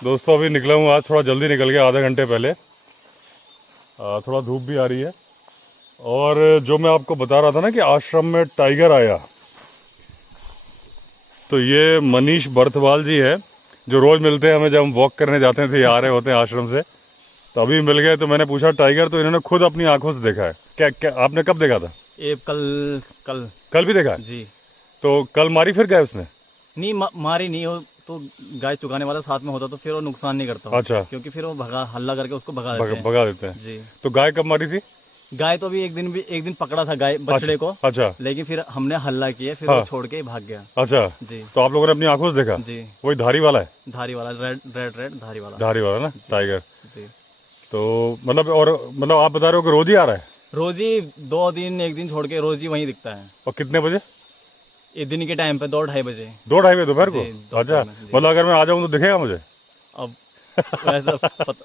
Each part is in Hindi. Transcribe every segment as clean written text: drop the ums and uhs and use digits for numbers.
दोस्तों अभी निकला हूँ, आज थोड़ा जल्दी निकल गया, आधा घंटे पहले। थोड़ा धूप भी आ रही है। और जो मैं आपको बता रहा था ना कि आश्रम में टाइगर आया, तो ये मनीष बर्थवाल जी है जो रोज मिलते हैं हमें जब हम वॉक करने जाते हैं, तो ये आ रहे होते हैं आश्रम से। तो अभी मिल गए, तो मैंने पूछा टाइगर, तो इन्होंने खुद अपनी आंखों से देखा है। क्या आपने कब देखा था? ये कल कल कल भी देखा है? जी। तो कल मारी फिर गए उसने? नहीं मारी नहीं, वो तो गाय चुगाने वाला साथ में होता तो फिर वो नुकसान नहीं करता। अच्छा। क्योंकि फिर वो भगा हल्ला करके उसको भगा देते हैं। भगा देते हैं जी। तो गाय कब मारी थी? गाय तो अभी एक दिन पकड़ा था गाय बछड़े को। अच्छा। लेकिन फिर हमने हल्ला किया, फिर हाँ। वो छोड़ के ही भाग गया। अच्छा जी। तो आप लोगों ने अपनी आंखों से देखा? जी। वही धारी वाला है? धारी वाला, रेड धारी वाला। धारी वाला ना टाइगर। जी। तो मतलब आप बता रहे हो कि रोज ही आ रहा है? रोज ही 2 दिन, 1 दिन छोड़ के रोज ही वहीं दिखता है। और कितने बजे? ये दिन के टाइम पे 2-2:30 बजे। 2-2:30 बजे दोपहर जी, को? दोपहर अच्छा, में, जी। मतलब अगर मैं आ जाऊँ तो दिखेगा मुझे? अब वैसा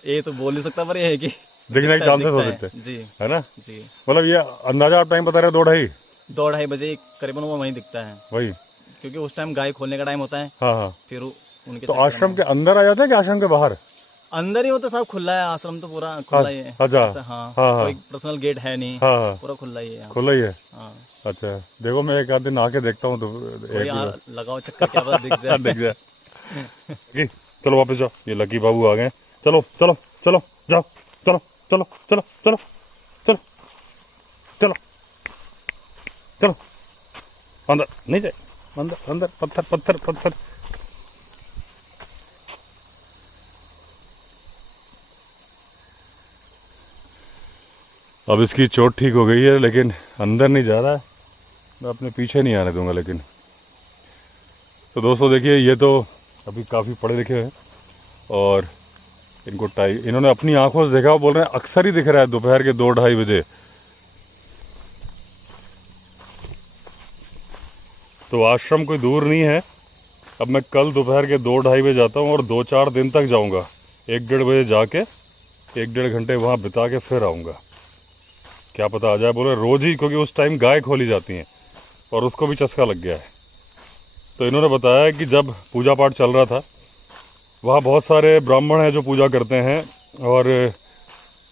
ये तो बोल नहीं सकता, पर ये है कि दिखने के चांसेस हो सकते हैं, जी। है ना? जी। मतलब ये अंदाजा आप टाइम बता रहे हो 2-2:30? 2-2:30 बजे करीबन वो वहीं दिखता है। वही, क्योंकि उस टाइम गाय खोलने का टाइम होता है। हाँ हाँ। फिर उनके तो चक्कर आश्रम में- के अंदर आ जाता है कि आश्रम के बाहर? अंदर ही, वो तो सब खुला है, आश्रम तो पूरा खुला ही है। अच्छा। ऐसा, हाँ, हाँ, हाँ। कोई पर्सनल गेट है नहीं। हाँ हाँ, पूरा खुला ही है यहाँ। खुला ही है। हाँ। अच्छा, देखो मैं एक आध दिन आके देखता हूँ तो लगाओ चक्कर, क्या पता दिख जाए। दिख जाए। चलो वापस जाओ, ये लकी बाबू आ गए। चलो चलो चलो जाओ, चलो चलो चलो चलो चलो चलो चलो, अंदर नहीं जाए, अंदर अंदर, पत्थर पत्थर पत्थर। अब इसकी चोट ठीक हो गई है, लेकिन अंदर नहीं जा रहा है। मैं अपने पीछे नहीं आने दूंगा। लेकिन तो दोस्तों देखिए, ये तो अभी काफ़ी पढ़े लिखे हैं और इन्होंने अपनी आंखों से देखा। वो बोल रहे हैं अक्सर ही दिख रहा है दोपहर के 2-2:30 बजे। तो आश्रम कोई दूर नहीं है। अब मैं कल दोपहर के 2-2:30 बजे जाता हूँ और 2-4 दिन तक जाऊँगा। 1-1:30 बजे जाके 1-1.5 घंटे वहाँ बिता के फिर आऊँगा। क्या पता आ जाए। बोले रोज ही, क्योंकि उस टाइम गाय खोली जाती हैं और उसको भी चस्का लग गया है। तो इन्होंने बताया कि जब पूजा पाठ चल रहा था, वहाँ बहुत सारे ब्राह्मण हैं जो पूजा करते हैं, और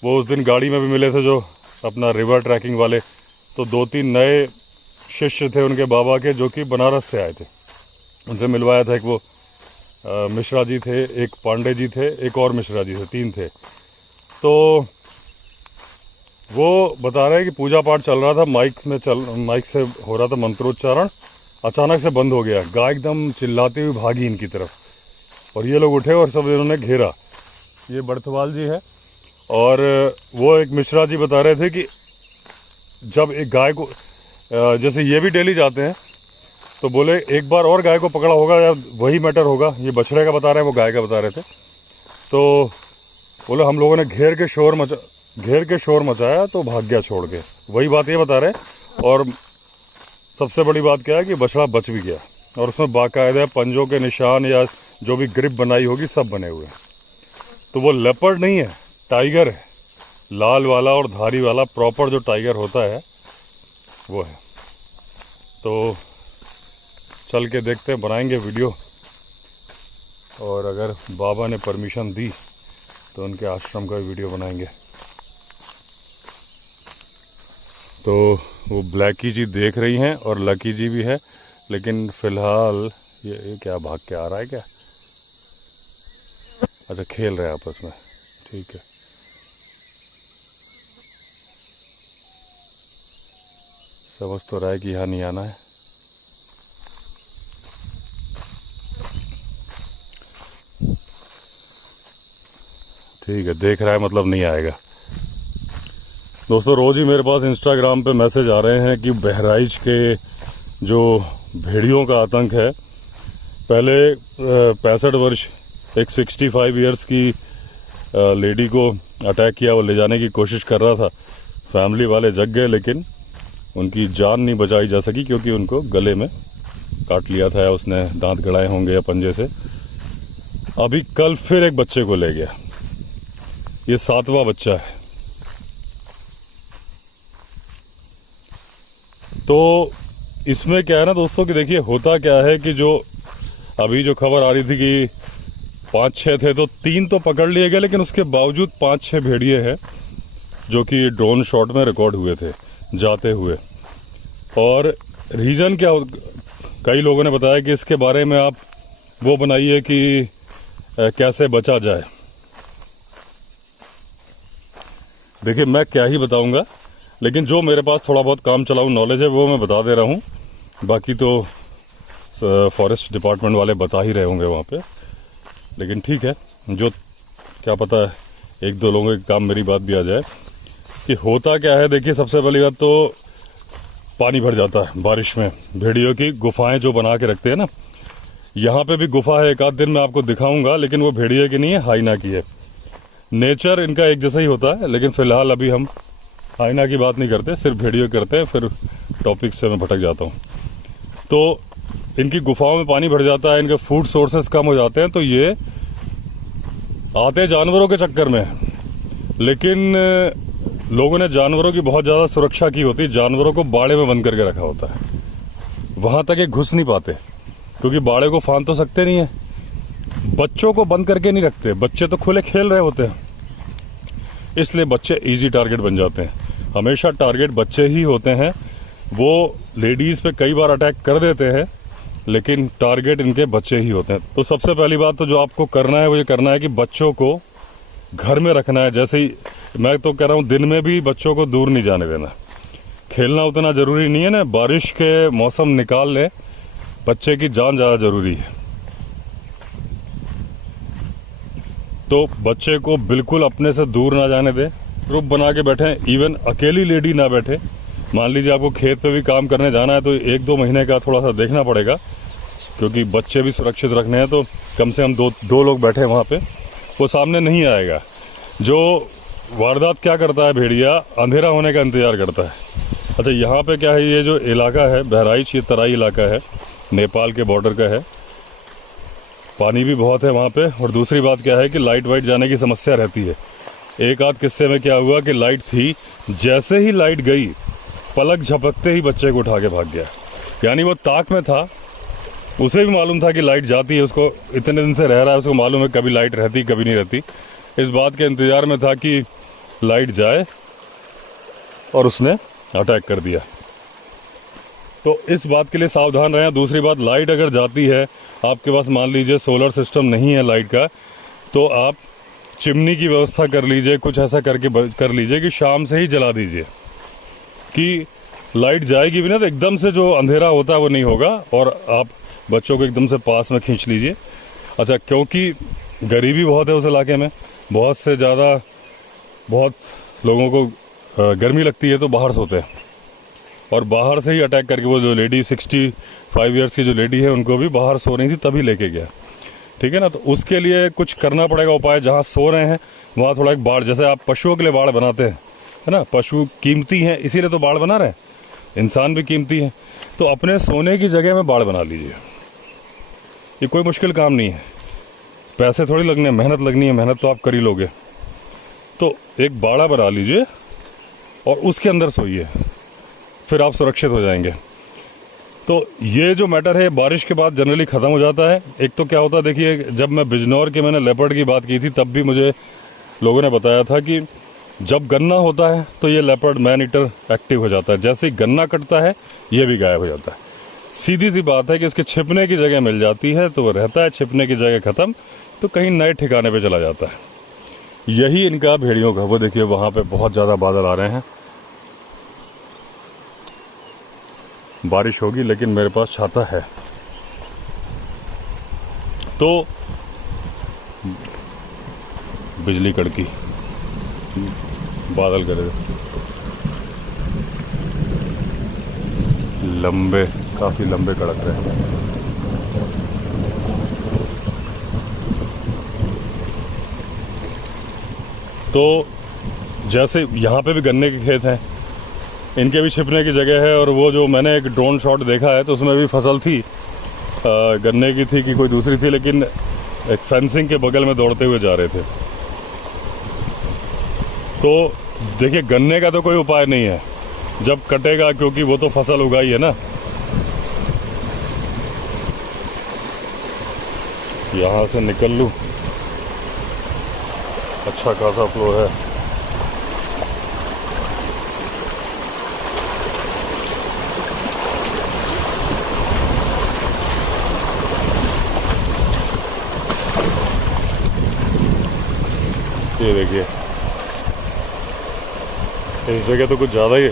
वो उस दिन गाड़ी में भी मिले थे जो अपना रिवर ट्रैकिंग वाले। तो 2-3 नए शिष्य थे उनके बाबा के, जो कि बनारस से आए थे। उनसे मिलवाया था। एक वो मिश्रा जी थे, एक पांडे जी थे, एक और मिश्रा जी थे, 3 थे। तो वो बता रहे हैं कि पूजा पाठ चल रहा था, माइक से हो रहा था मंत्रोच्चारण। अचानक से बंद हो गया। गाय एकदम चिल्लाती हुई भागी इनकी तरफ, और ये लोग उठे और सब इन्होंने घेरा। ये बर्थवाल जी है, और वो एक मिश्रा जी बता रहे थे कि जब एक गाय को, जैसे ये भी डेली जाते हैं, तो बोले एक बार और गाय को पकड़ा होगा या वही मैटर होगा। ये बछड़े का बता रहे हैं, वो गाय का बता रहे थे। तो बोले हम लोगों ने घेर के शोर मचाया तो भाग गया छोड़ के। वही बात ये बता रहे हैं। और सबसे बड़ी बात क्या है कि बछड़ा बच भी गया, और उसमें बाकायदा पंजों के निशान या जो भी ग्रिप बनाई होगी सब बने हुए हैं। तो वो लेपर्ड नहीं है, टाइगर है। लाल वाला और धारी वाला प्रॉपर जो टाइगर होता है वो है। तो चल के देखते हैं, बनाएंगे वीडियो, और अगर बाबा ने परमिशन दी तो उनके आश्रम का वीडियो बनाएंगे। तो वो ब्लैकी जी देख रही हैं और लकी जी भी है, लेकिन फिलहाल ये क्या भाग के आ रहा है क्या? अच्छा, खेल रहे हैं आपस में, ठीक है। समझ तो रहा है कि यहाँ नहीं आना है। ठीक है, देख रहा है मतलब नहीं आएगा। दोस्तों रोज ही मेरे पास इंस्टाग्राम पे मैसेज आ रहे हैं कि बहराइच के जो भेड़ियों का आतंक है। पहले 65 वर्ष एक 65 ईयर्स की लेडी को अटैक किया, वो ले जाने की कोशिश कर रहा था। फैमिली वाले जग गए, लेकिन उनकी जान नहीं बचाई जा सकी, क्योंकि उनको गले में काट लिया था, या उसने दांत गड़ाए होंगे या पंजे से। अभी कल फिर एक बच्चे को ले गया। ये 7वां बच्चा है। तो इसमें क्या है ना दोस्तों कि देखिए होता क्या है कि जो अभी जो खबर आ रही थी कि 5-6 थे तो 3 तो पकड़ लिए गए, लेकिन उसके बावजूद 5-6 भेड़िए हैं जो कि ड्रोन शॉट में रिकॉर्ड हुए थे जाते हुए। और रीजन क्या, कई लोगों ने बताया कि इसके बारे में आप वो बनाइए कि कैसे बचा जाए। देखिए मैं क्या ही बताऊंगा, लेकिन जो मेरे पास थोड़ा बहुत काम चलाऊ नॉलेज है वो मैं बता दे रहा हूँ। बाकी तो फॉरेस्ट डिपार्टमेंट वाले बता ही रहे होंगे वहाँ पे, लेकिन ठीक है, जो क्या पता है 1-2 लोगों के काम मेरी बात भी आ जाए कि होता क्या है। देखिए सबसे पहली बात तो पानी भर जाता है बारिश में। भेड़ियों की गुफाएं जो बना के रखते हैं ना, यहाँ पे भी गुफा है, एक आध दिन मैं आपको दिखाऊंगा, लेकिन वो भेड़िए की नहीं है, हाइना की है। नेचर इनका एक जैसा ही होता है, लेकिन फिलहाल अभी हम हाइना की बात नहीं करते, सिर्फ भेड़िए करते हैं, फिर टॉपिक से मैं भटक जाता हूँ। तो इनकी गुफाओं में पानी भर जाता है, इनके फूड सोर्सेस कम हो जाते हैं, तो ये आते जानवरों के चक्कर में। लेकिन लोगों ने जानवरों की बहुत ज़्यादा सुरक्षा की होती है, जानवरों को बाड़े में बंद करके रखा होता है, वहां तक ये घुस नहीं पाते, क्योंकि बाड़े को फांद तो सकते नहीं है। बच्चों को बंद करके नहीं रखते, बच्चे तो खुले खेल रहे होते हैं, इसलिए बच्चे इजी टारगेट बन जाते हैं। हमेशा टारगेट बच्चे ही होते हैं। वो लेडीज पे कई बार अटैक कर देते हैं, लेकिन टारगेट इनके बच्चे ही होते हैं। तो सबसे पहली बात तो जो आपको करना है वो ये करना है कि बच्चों को घर में रखना है। जैसे ही मैं तो कह रहा हूँ, दिन में भी बच्चों को दूर नहीं जाने देना। खेलना उतना जरूरी नहीं है ना, बारिश के मौसम निकाल ले, बच्चे की जान ज्यादा जरूरी है। तो बच्चे को बिल्कुल अपने से दूर ना जाने दे, ग्रुप बना के बैठे, इवन अकेली लेडी ना बैठे। मान लीजिए आपको खेत पे भी काम करने जाना है तो 1-2 महीने का थोड़ा सा देखना पड़ेगा, क्योंकि बच्चे भी सुरक्षित रखने हैं। तो कम से कम दो लोग बैठे वहां पे, वो सामने नहीं आएगा। जो वारदात क्या करता है भेड़िया, अंधेरा होने का इंतजार करता है। अच्छा यहाँ पे क्या है, ये जो इलाका है बहराइच, ये तराई इलाका है, नेपाल के बॉर्डर का है, पानी भी बहुत है वहाँ पे। और दूसरी बात क्या है कि लाइट वाइट जाने की समस्या रहती है। एक आध किस्से में क्या हुआ कि लाइट थी, जैसे ही लाइट गई पलक झपकते ही बच्चे को उठा के भाग गया। यानी वो ताक में था, उसे भी मालूम था कि लाइट जाती है, उसको इतने दिन से रह रहा है, उसको मालूम है कभी लाइट रहती कभी नहीं रहती। इस बात के इंतजार में था कि लाइट जाए और उसने अटैक कर दिया। तो इस बात के लिए सावधान रहें। दूसरी बात, लाइट अगर जाती है, आपके पास मान लीजिए सोलर सिस्टम नहीं है लाइट का, तो आप चिमनी की व्यवस्था कर लीजिए, कुछ ऐसा करके कर लीजिए कि शाम से ही जला दीजिए, कि लाइट जाएगी भी ना तो एकदम से जो अंधेरा होता है वो नहीं होगा, और आप बच्चों को एकदम से पास में खींच लीजिए। अच्छा, क्योंकि गरीबी बहुत है उस इलाके में, बहुत लोगों को गर्मी लगती है तो बाहर सोते हैं, और बाहर से ही अटैक करके वो जो लेडी 65 ईयर्स की जो लेडी है उनको भी बाहर सो रही थी तभी लेके गया। ठीक है ना, तो उसके लिए कुछ करना पड़ेगा उपाय। जहाँ सो रहे हैं वहाँ थोड़ा एक बाड़, जैसे आप पशुओं के लिए बाड़ बनाते हैं, है ना, पशु कीमती हैं इसीलिए तो बाड़ बना रहे हैं, इंसान भी कीमती है, तो अपने सोने की जगह में बाड़ बना लीजिए। ये कोई मुश्किल काम नहीं है, पैसे थोड़ी लगने, मेहनत लगनी है, मेहनत तो आप कर ही लोगे। तो एक बाड़ा बना लीजिए और उसके अंदर सोइए, फिर आप सुरक्षित हो जाएंगे। तो ये जो मैटर है बारिश के बाद जनरली ख़त्म हो जाता है। एक तो क्या होता है, देखिए जब मैं बिजनौर के मैंने लेपर्ड की बात की थी तब भी मुझे लोगों ने बताया था कि जब गन्ना होता है तो ये लेपर्ड मैन ईटर एक्टिव हो जाता है, जैसे ही गन्ना कटता है ये भी गायब हो जाता है। सीधी सी बात है कि इसके छिपने की जगह मिल जाती है तो वो रहता है, छिपने की जगह ख़त्म तो कहीं नए ठिकाने पे चला जाता है। यही इनका भेड़ियों का, वो देखिए वहाँ पे बहुत ज़्यादा बादल आ रहे हैं, बारिश होगी लेकिन मेरे पास छाता है। तो बिजली कड़की, बादल करे लंबे, काफी लंबे कड़क रहे हैं। तो जैसे यहाँ पे भी गन्ने के खेत हैं, इनके भी छिपने की जगह है। और वो जो मैंने एक ड्रोन शॉट देखा है तो उसमें भी फसल थी, गन्ने की थी कि कोई दूसरी थी, लेकिन एक फेंसिंग के बगल में दौड़ते हुए जा रहे थे। तो देखिए गन्ने का तो कोई उपाय नहीं है जब कटेगा, क्योंकि वो तो फसल उगाई है ना। यहाँ से निकल लूँ अच्छा खासा फ्लो है। ये देखिए, इस जगह तो कुछ ज़्यादा ही है।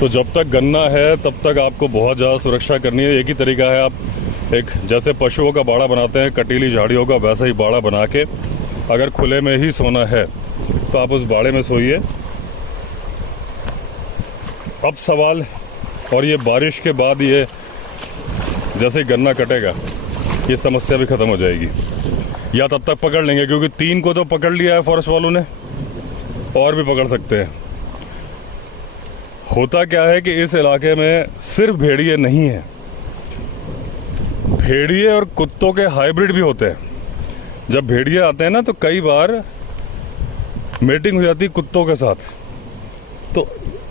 तो जब तक गन्ना है तब तक आपको बहुत ज़्यादा सुरक्षा करनी है। एक ही तरीका है, आप एक जैसे पशुओं का बाड़ा बनाते हैं कटीली झाड़ियों का, वैसा ही बाड़ा बना के अगर खुले में ही सोना है तो आप उस बाड़े में सोइए। अब सवाल, और ये बारिश के बाद ये जैसे गन्ना कटेगा ये समस्या भी ख़त्म हो जाएगी, या तब तक पकड़ लेंगे, क्योंकि 3 को तो पकड़ लिया है फॉरेस्ट वालों ने, और भी पकड़ सकते हैं। होता क्या है कि इस इलाके में सिर्फ भेड़िए नहीं है, भेड़िए और कुत्तों के हाइब्रिड भी होते हैं। जब भेड़िए आते हैं ना तो कई बार मेटिंग हो जाती है कुत्तों के साथ, तो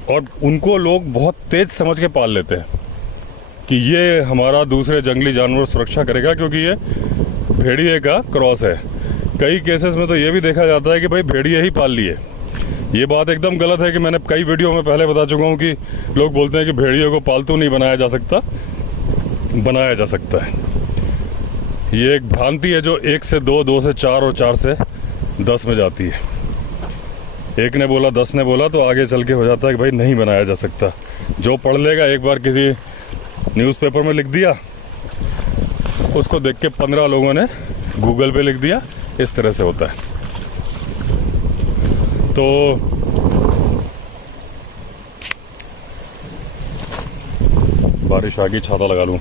और उनको लोग बहुत तेज समझ के पाल लेते हैं कि ये हमारा दूसरे जंगली जानवर सुरक्षा करेगा, क्योंकि ये भेड़िए का क्रॉस है। कई केसेस में तो ये भी देखा जाता है कि भाई भेड़िए ही पाल लिए। ये बात एकदम गलत है कि मैंने कई वीडियो में पहले बता चुका हूँ कि लोग बोलते हैं कि भेड़िए को पालतू नहीं बनाया जा सकता। बनाया जा सकता है। ये एक भ्रांति है जो 1 से 2, 2 से 4 और 4 से 10 में जाती है। एक ने बोला, 10 ने बोला, तो आगे चल के हो जाता है कि भाई नहीं बनाया जा सकता। जो पढ़ लेगा, एक बार किसी न्यूज़पेपर में लिख दिया, उसको देख के 15 लोगों ने गूगल पे लिख दिया, इस तरह से होता है। तो बारिश आ गई, छाता लगा लूं।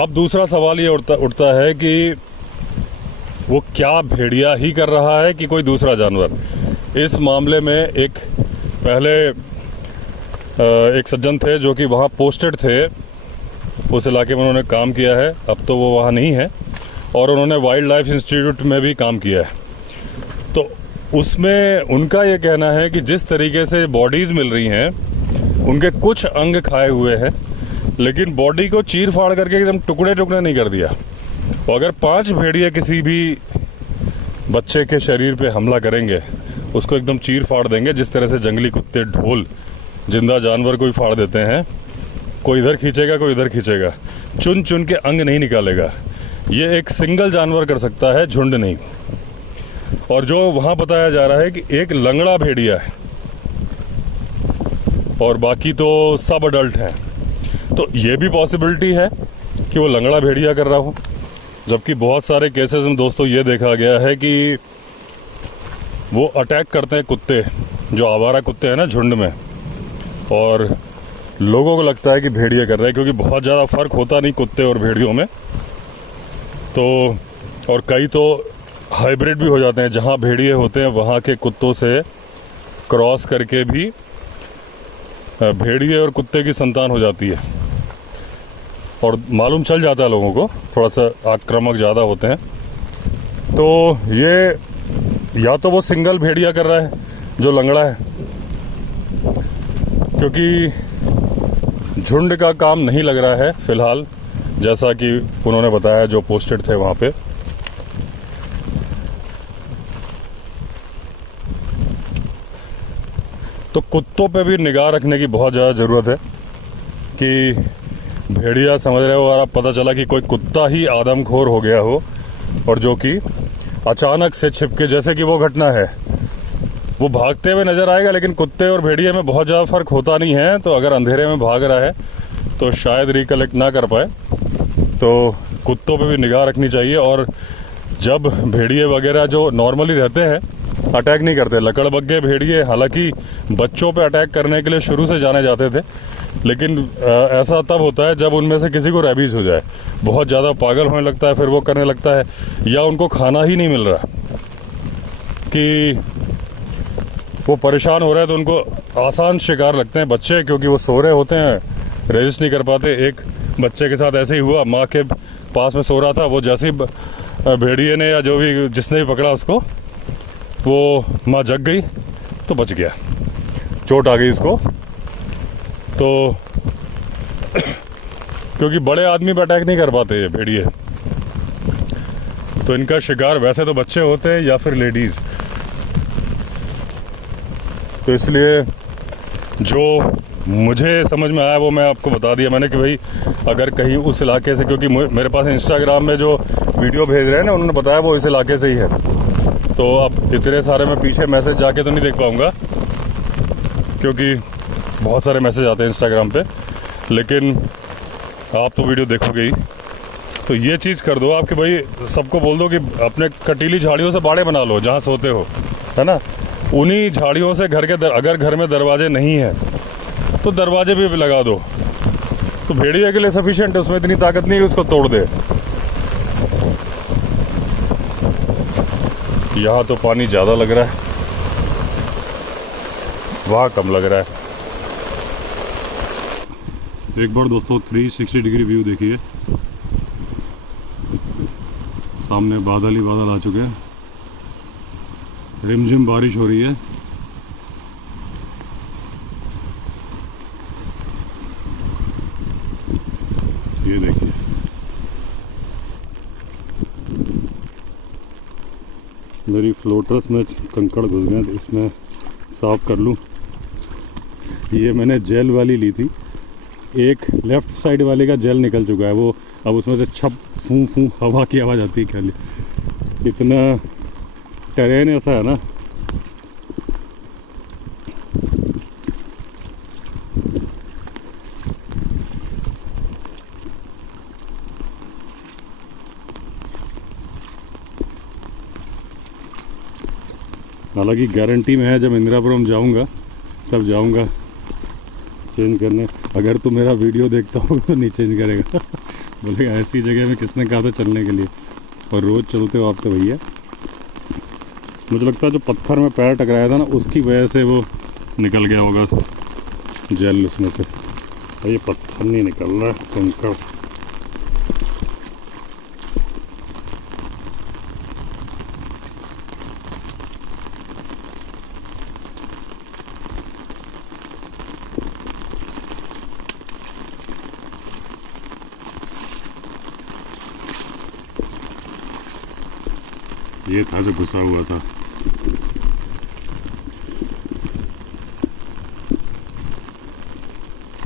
अब दूसरा सवाल ये उठता है कि वो क्या भेड़िया ही कर रहा है कि कोई दूसरा जानवर। इस मामले में एक पहले एक सज्जन थे जो कि वहाँ पोस्टेड थे, उस इलाके में उन्होंने काम किया है। अब तो वो वहाँ नहीं है, और उन्होंने वाइल्ड लाइफ इंस्टीट्यूट में भी काम किया है। तो उसमें उनका ये कहना है कि जिस तरीके से बॉडीज मिल रही हैं, उनके कुछ अंग खाए हुए हैं, लेकिन बॉडी को चीर फाड़ करके एकदम टुकड़े टुकड़े नहीं कर दिया। और अगर 5 भेड़िए किसी भी बच्चे के शरीर पे हमला करेंगे, उसको एकदम चीर फाड़ देंगे, जिस तरह से जंगली कुत्ते ढोल जिंदा जानवर को ही फाड़ देते हैं। कोई इधर खींचेगा, कोई इधर खींचेगा, चुन चुन के अंग नहीं निकालेगा। ये एक सिंगल जानवर कर सकता है, झुंड नहीं। और जो वहां बताया जा रहा है कि एक लंगड़ा भेड़िया है और बाकी तो सब अडल्ट हैं, तो ये भी पॉसिबिलिटी है कि वो लंगड़ा भेड़िया कर रहा हो। जबकि बहुत सारे केसेस में दोस्तों ये देखा गया है कि वो अटैक करते हैं कुत्ते, जो आवारा कुत्ते हैं ना झुंड में, और लोगों को लगता है कि भेड़िए कर रहे हैं, क्योंकि बहुत ज़्यादा फर्क होता नहीं कुत्ते और भेड़ियों में। तो और कई तो हाइब्रिड भी हो जाते हैं, जहाँ भेड़िए होते हैं वहाँ के कुत्तों से क्रॉस करके भी भेड़िए और कुत्ते की संतान हो जाती है, और मालूम चल जाता है लोगों को, थोड़ा सा आक्रामक ज़्यादा होते हैं। तो ये या तो वो सिंगल भेड़िया कर रहा है जो लंगड़ा है, क्योंकि झुंड का काम नहीं लग रहा है फिलहाल, जैसा कि उन्होंने बताया जो पोस्टेड थे वहाँ पे। तो कुत्तों पे भी निगाह रखने की बहुत ज़्यादा ज़रूरत है कि भेड़िया समझ रहे हो, और आप पता चला कि कोई कुत्ता ही आदमखोर हो गया हो, और जो कि अचानक से छिपके, जैसे कि वो घटना है, वो भागते हुए नजर आएगा, लेकिन कुत्ते और भेड़िए में बहुत ज़्यादा फर्क होता नहीं है। तो अगर अंधेरे में भाग रहा है तो शायद रिकलेक्ट ना कर पाए। तो कुत्तों पे भी निगाह रखनी चाहिए। और जब भेड़िए वगैरह जो नॉर्मली रहते हैं अटैक नहीं करते, लकड़बग्गे भेड़िए हालांकि बच्चों पे अटैक करने के लिए शुरू से जाने जाते थे, लेकिन ऐसा तब होता है जब उनमें से किसी को रेबीज हो जाए, बहुत ज़्यादा पागल होने लगता है, फिर वो करने लगता है, या उनको खाना ही नहीं मिल रहा कि वो परेशान हो रहे हैं, तो उनको आसान शिकार लगते हैं बच्चे, क्योंकि वो सो रहे होते हैं, रेजिस्ट नहीं कर पाते। एक बच्चे के साथ ऐसे ही हुआ, माँ के पास में सो रहा था, वो जैसे ही भेड़िए ने या जो भी जिसने भी पकड़ा उसको, वो माँ जग गई तो बच गया, चोट आ गई उसको। तो क्योंकि बड़े आदमी पे अटैक नहीं कर पाते ये भेड़िए, तो इनका शिकार वैसे तो बच्चे होते हैं या फिर लेडीज। तो इसलिए जो मुझे समझ में आया वो मैं आपको बता दिया मैंने कि भाई अगर कहीं उस इलाके से, क्योंकि मेरे पास इंस्टाग्राम में जो वीडियो भेज रहे हैं ना उन्होंने बताया वो इस इलाके से ही है। तो अब इतने सारे मैं पीछे मैसेज जाके तो नहीं देख पाऊंगा क्योंकि बहुत सारे मैसेज आते हैं इंस्टाग्राम पे, लेकिन आप तो वीडियो देखोगे ही। तो ये चीज़ कर दो आप कि भाई सबको बोल दो कि अपने कटीली झाड़ियों से बाड़े बना लो जहाँ सोते हो, है ना। उन्हीं झाड़ियों से घर के अगर घर में दरवाजे नहीं है तो दरवाजे भी लगा दो। तो भेड़िया के लिए सफिशिएंट है, उसमें इतनी ताकत नहीं है उसको तोड़ दे। यहाँ तो पानी ज़्यादा लग रहा है, वहाँ कम लग रहा है। एक बार दोस्तों 360 डिग्री व्यू देखिए, सामने बादल ही बादल आ चुके हैं, रिमझिम बारिश हो रही है। ये देखिए मेरी फ्लोटर्स में कंकड़ घुस गए, तो इसमें साफ कर लूँ। ये मैंने जेल वाली ली थी, एक लेफ़्ट साइड वाले का जेल निकल चुका है, वो अब उसमें से छप फूं फूं हवा की आवाज़ आती है खाली। इतना टेरेन ऐसा है ना। हालांकि गारंटी में है जब इंदिरापुरम जाऊंगा तब जाऊंगा चेंज करने। अगर तू मेरा वीडियो देखता होगा तो नहीं चेंज करेगा बोलेगा ऐसी जगह में किसने कहा था चलने के लिए, और रोज़ चलते हो आप तो भैया। मुझे लगता है जो पत्थर में पैर टकराया था ना उसकी वजह से वो निकल गया होगा जेल उसमें से। ये पत्थर नहीं निकल रहा है, कंकड़। ये था जो घुसा हुआ था।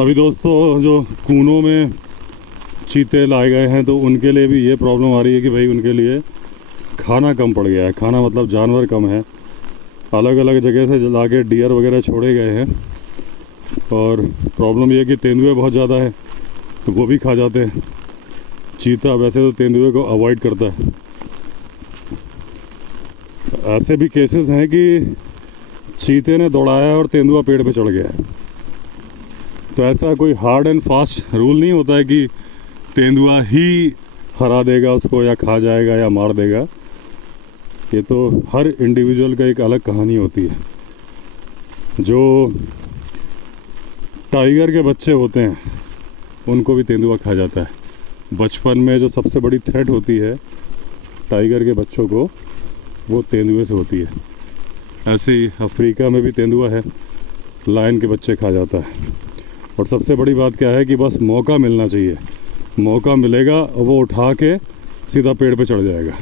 अभी दोस्तों जो कूनों में चीते लाए गए हैं तो उनके लिए भी ये प्रॉब्लम आ रही है कि भाई उनके लिए खाना कम पड़ गया है। खाना मतलब जानवर कम है, अलग अलग जगह से लाके डियर वगैरह छोड़े गए हैं, और प्रॉब्लम ये है कि तेंदुए बहुत ज़्यादा है तो वो भी खा जाते हैं। चीता वैसे तो तेंदुए को अवॉइड करता है। ऐसे भी केसेस हैं कि चीते ने दौड़ाया और तेंदुआ पेड़ पे चढ़ गया है। तो ऐसा कोई हार्ड एंड फास्ट रूल नहीं होता है कि तेंदुआ ही हरा देगा उसको या खा जाएगा या मार देगा। ये तो हर इंडिविजुअल का एक अलग कहानी होती है। जो टाइगर के बच्चे होते हैं उनको भी तेंदुआ खा जाता है। बचपन में जो सबसे बड़ी थ्रेट होती है टाइगर के बच्चों को, वो तेंदुए से होती है। ऐसे ही अफ्रीका में भी तेंदुआ है, लायन के बच्चे खा जाता है। और सबसे बड़ी बात क्या है कि बस मौका मिलना चाहिए, मौका मिलेगा और वो उठा के सीधा पेड़ पे चढ़ जाएगा।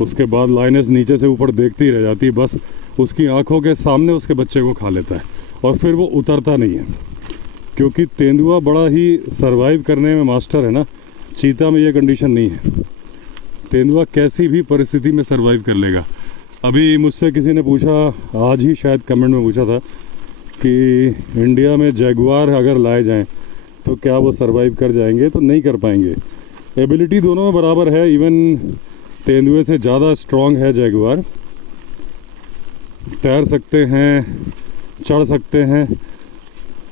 उसके बाद लायनेस नीचे से ऊपर देखती ही रह जाती है, बस उसकी आंखों के सामने उसके बच्चे को खा लेता है और फिर वो उतरता नहीं है। क्योंकि तेंदुआ बड़ा ही सरवाइव करने में मास्टर है ना, चीता में ये कंडीशन नहीं है। तेंदुआ कैसी भी परिस्थिति में सरवाइव कर लेगा। अभी मुझसे किसी ने पूछा, आज ही शायद कमेंट में पूछा था कि इंडिया में जैगुआर अगर लाए जाएं तो क्या वो सरवाइव कर जाएंगे? तो नहीं कर पाएंगे। एबिलिटी दोनों में बराबर है, इवन तेंदुए से ज़्यादा स्ट्रॉन्ग है जैगुआर। तैर सकते हैं, चढ़ सकते हैं,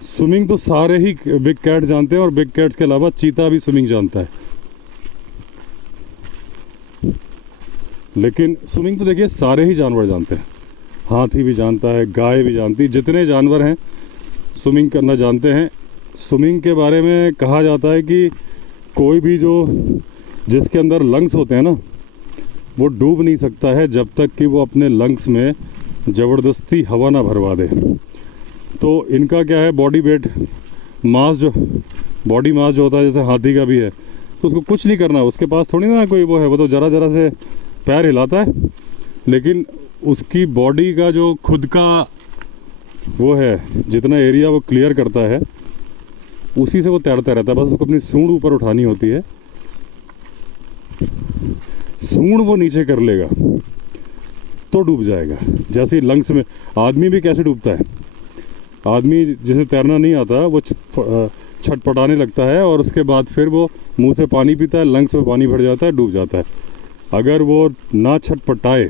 स्विमिंग तो सारे ही बिग कैट जानते हैं, और बिग कैट्स के अलावा चीता भी स्विमिंग जानता है। लेकिन स्विमिंग तो देखिए सारे ही जानवर जानते हैं, हाथी भी जानता है, गाय भी जानती है, जितने जानवर हैं स्विमिंग करना जानते हैं। स्विमिंग के बारे में कहा जाता है कि कोई भी जिसके अंदर लंग्स होते हैं ना, वो डूब नहीं सकता है जब तक कि वो अपने लंग्स में ज़बरदस्ती हवा ना भरवा दे। तो इनका क्या है, बॉडी वेट मास जो बॉडी मास जो होता है जैसे हाथी का भी है, तो उसको कुछ नहीं करना, उसके पास थोड़ी ना कोई वो है, वो तो ज़रा ज़रा से पैर हिलाता है, लेकिन उसकी बॉडी का जो खुद का वो है, जितना एरिया वो क्लियर करता है उसी से वो तैरता रहता है। बस उसको अपनी सूंड ऊपर उठानी होती है, सूंड वो नीचे कर लेगा तो डूब जाएगा। जैसे लंग्स में आदमी भी कैसे डूबता है, आदमी जिसे तैरना नहीं आता वो छटपटाने लगता है और उसके बाद फिर वो मुंह से पानी पीता है, लंग्स में पानी भर जाता है, डूब जाता है। अगर वो ना छटपटाए,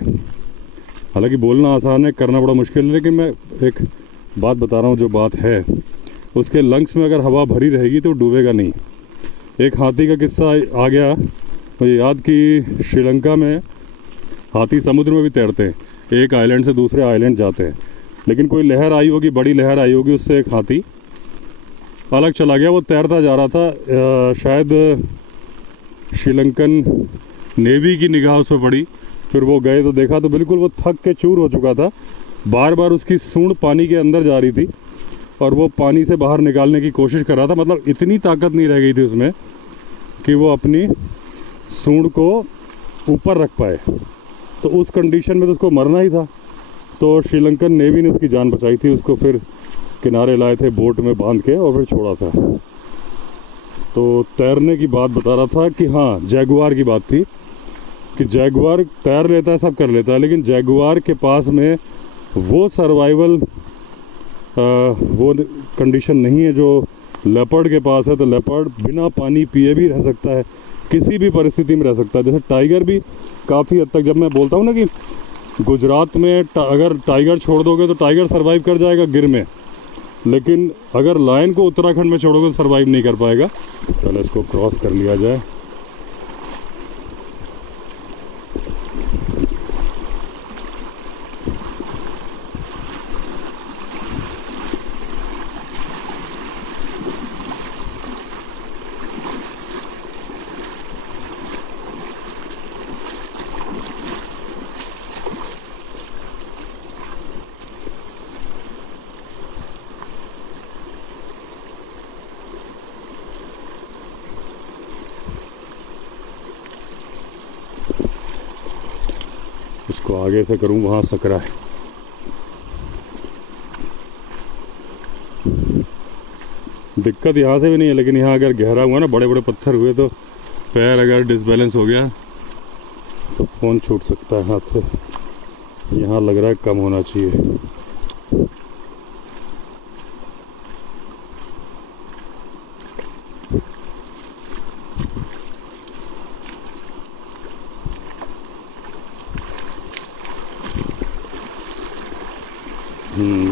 हालांकि बोलना आसान है, करना बड़ा मुश्किल है, लेकिन मैं एक बात बता रहा हूँ जो बात है, उसके लंग्स में अगर हवा भरी रहेगी तो डूबेगा नहीं। एक हाथी का किस्सा आ गया मुझे याद कि श्रीलंका में हाथी समुद्र में भी तैरते हैं, एक आइलैंड से दूसरे आइलैंड जाते हैं, लेकिन कोई लहर आई होगी, बड़ी लहर आई होगी, उससे एक हाथी अलग चला गया। वो तैरता जा रहा था, शायद श्रीलंकन नेवी की निगाह उस पर पड़ी, फिर वो गए तो देखा तो बिल्कुल वो थक के चूर हो चुका था। बार बार उसकी सूंड पानी के अंदर जा रही थी और वो पानी से बाहर निकालने की कोशिश कर रहा था, मतलब इतनी ताकत नहीं रह गई थी उसमें कि वो अपनी सूंड को ऊपर रख पाए। तो उस कंडीशन में तो उसको मरना ही था, तो श्रीलंकन नेवी ने उसकी जान बचाई थी, उसको फिर किनारे लाए थे बोट में बांध के और फिर छोड़ा था। तो तैरने की बात बता रहा था कि हाँ, जैगुआर की बात थी कि जैगुआर तैर लेता है, सब कर लेता है, लेकिन जैगुआर के पास में वो सर्वाइवल वो कंडीशन नहीं है जो लेपर्ड के पास है। तो लेपर्ड बिना पानी पिए भी रह सकता है, किसी भी परिस्थिति में रह सकता है। जैसे टाइगर भी काफ़ी हद तक, जब मैं बोलता हूँ ना कि गुजरात में अगर टाइगर छोड़ दोगे तो टाइगर सर्वाइव कर जाएगा गिर में, लेकिन अगर लायन को उत्तराखंड में छोड़ोगे तो सर्वाइव नहीं कर पाएगा। चलो इसको क्रॉस कर लिया जाए। इसको आगे से करूं, वहां सकरा है। दिक्कत यहाँ से भी नहीं है, लेकिन यहाँ अगर गहरा हुआ ना, बड़े बड़े पत्थर हुए तो पैर अगर डिसबैलेंस हो गया तो फ़ोन छूट सकता है हाथ से। यहाँ लग रहा है कम होना चाहिए।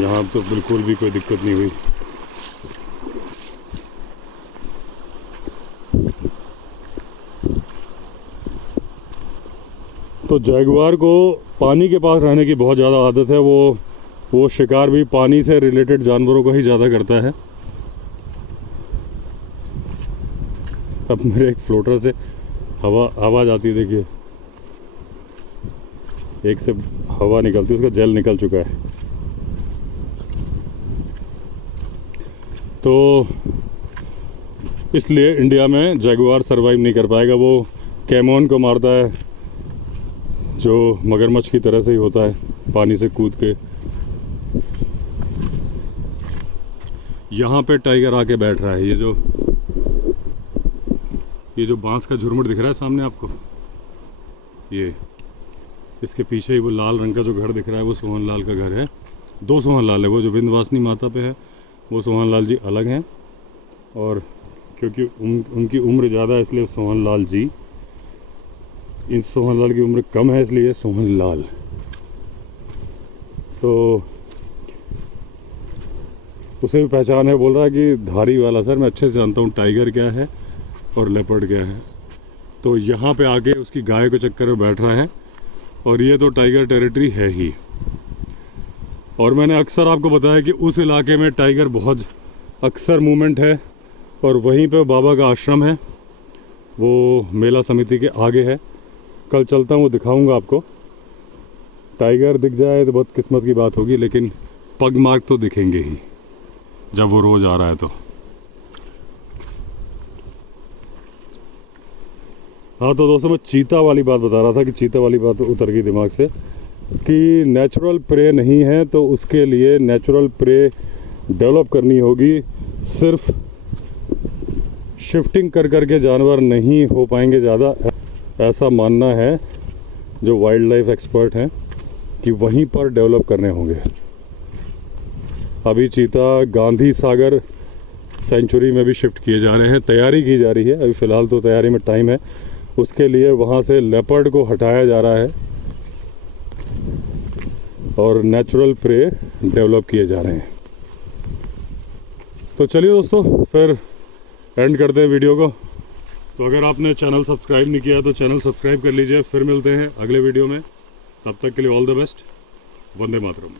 यहाँ तो बिल्कुल भी कोई दिक्कत नहीं हुई। तो जैगुआर को पानी के पास रहने की बहुत ज़्यादा आदत है। वो शिकार भी पानी से रिलेटेड जानवरों को ही ज़्यादा करता है। अब मेरे एक फ्लोटर से आवाज़ आती है, देखिए, एक से हवा निकलती है, उसका जेल निकल चुका है। तो इसलिए इंडिया में जैगुआर सरवाइव नहीं कर पाएगा। वो कैमोन को मारता है जो मगरमच्छ की तरह से ही होता है, पानी से कूद के। यहाँ पे टाइगर आके बैठ रहा है। ये जो बांस का झुरमुट दिख रहा है सामने आपको, ये इसके पीछे ही वो लाल रंग का जो घर दिख रहा है वो सोहन लाल का घर है। 2 सोहन लाल है, वो जो विंध्यवासिनी माता पे है वो सोहन लाल जी अलग हैं, और क्योंकि उनकी उम्र ज़्यादा है इसलिए सोहन लाल जी, इन सोहन लाल की उम्र कम है इसलिए सोहन लाल। तो उसे भी पहचान है, बोल रहा है कि धारी वाला सर मैं अच्छे से जानता हूँ टाइगर क्या है और लेपर्ड क्या है। तो यहाँ पे आके उसकी गाय के चक्कर में बैठ रहा है, और ये तो टाइगर टेरिटरी है ही। और मैंने अक्सर आपको बताया कि उस इलाके में टाइगर बहुत अक्सर मूवमेंट है, और वहीं पे बाबा का आश्रम है, वो मेला समिति के आगे है। कल चलता हूँ, वो दिखाऊंगा आपको। टाइगर दिख जाए तो बहुत किस्मत की बात होगी, लेकिन पग मार्क तो दिखेंगे ही जब वो रोज़ आ रहा है। तो हाँ तो दोस्तों मैं चीता वाली बात बता रहा था कि चीता वाली बात उतर गई दिमाग से कि नेचुरल प्रे नहीं है तो उसके लिए नेचुरल प्रे डेवलप करनी होगी। सिर्फ शिफ्टिंग कर करके जानवर नहीं हो पाएंगे ज़्यादा, ऐसा मानना है जो वाइल्ड लाइफ एक्सपर्ट हैं कि वहीं पर डेवलप करने होंगे। अभी चीता गांधी सागर सेंचुरी में भी शिफ्ट किए जा रहे हैं, तैयारी की जा रही है, अभी फ़िलहाल तो तैयारी में टाइम है। उसके लिए वहाँ से लेपर्ड को हटाया जा रहा है और नेचुरल प्रे डेवलप किए जा रहे हैं। तो चलिए दोस्तों फिर एंड करते हैं वीडियो को। तो अगर आपने चैनल सब्सक्राइब नहीं किया तो चैनल सब्सक्राइब कर लीजिए। फिर मिलते हैं अगले वीडियो में, तब तक के लिए all the best. Vande Mataram.